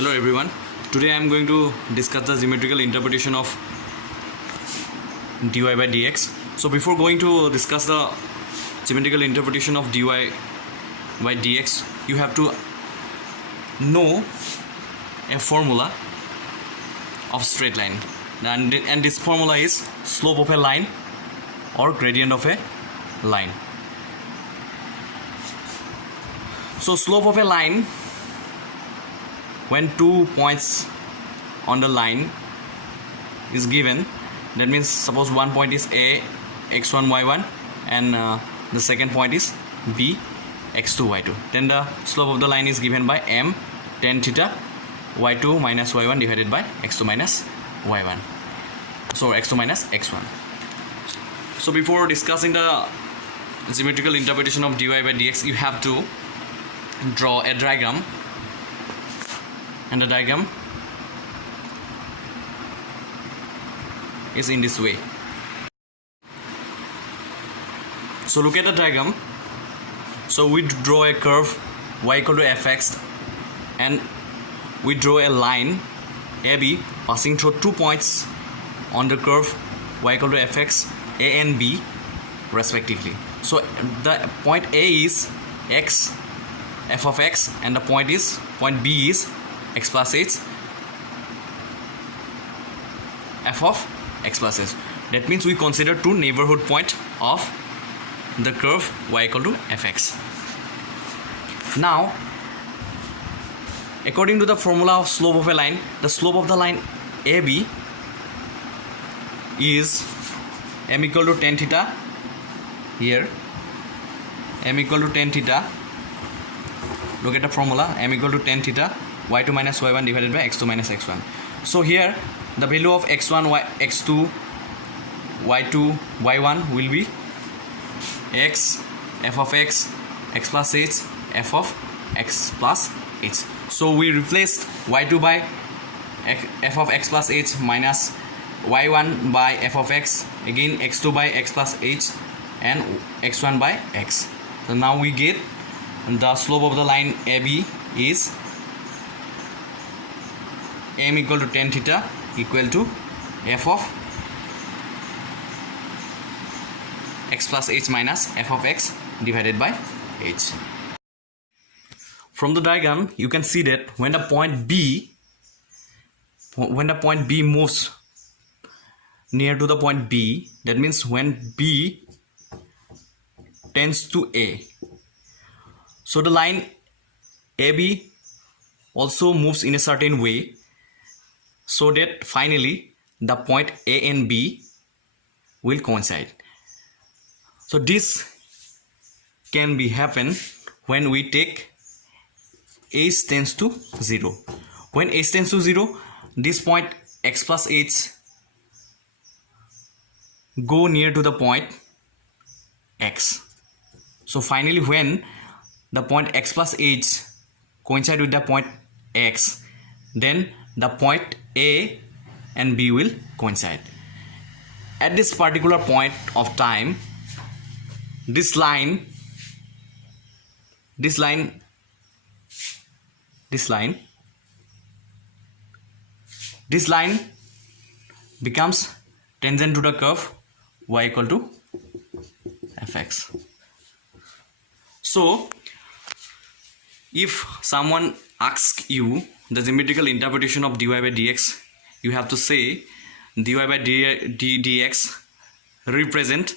Hello everyone. Today I am going to discuss the geometrical interpretation of dy by dx. So before going to discuss the geometrical interpretation of dy by dx, you have to know a formula of straight line, and this formula is slope of a line or gradient of a line. So slope of a line, when 2 points on the line is given, that means suppose one point is A, x1, y1, and the second point is B, x2, y2. Then the slope of the line is given by m tan theta y2 minus y1 divided by x2 minus y1. So x2 minus x1. So before discussing the geometrical interpretation of dy by dx, you have to draw a diagram. And the diagram is in this way. So look at the diagram. So we draw a curve y equal to fx, and we draw a line AB passing through 2 points on the curve y equal to fx, A and B respectively. So the point A is x, f of x, and the point B is x plus h, f of x plus h. That means we consider two neighborhood point of the curve y equal to fx. Now, according to the formula of slope of a line, the slope of the line AB is m equal to tan theta. Here m equal to tan theta. Look at the formula, m equal to tan theta y2 minus y1 divided by x2 minus x1. So here the value of x1, x2, y2, y1 will be x, f of x, x plus h, f of x plus h. So we replaced y2 by f of x plus h minus y1 by f of x, again x2 by x plus h, and x1 by x. So now we get the slope of the line AB is m equal to tan theta equal to f of x plus h minus f of x divided by h. From the diagram you can see that when the point B moves near to the point B, that means when B tends to A, so the line AB also moves in a certain way, so that finally the point A and B will coincide. So this can be happen when we take h tends to 0. When h tends to 0, this point x plus h go near to the point x. So finally when the point x plus h coincide with the point x, then the point A and B will coincide. At this particular point of time, this line becomes tangent to the curve y equal to fx. So if someone asks you the geometrical interpretation of dy by dx, you have to say dy by dx represent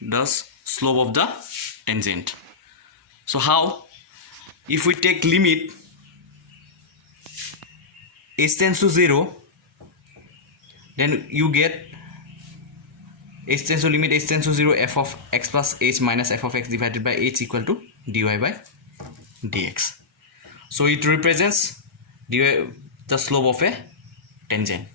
the slope of the tangent. So how? If we take limit h tends to 0, then you get h tends to limit h tends to 0 f of x plus h minus f of x divided by h equal to dy by dx. So it represents the slope of a tangent.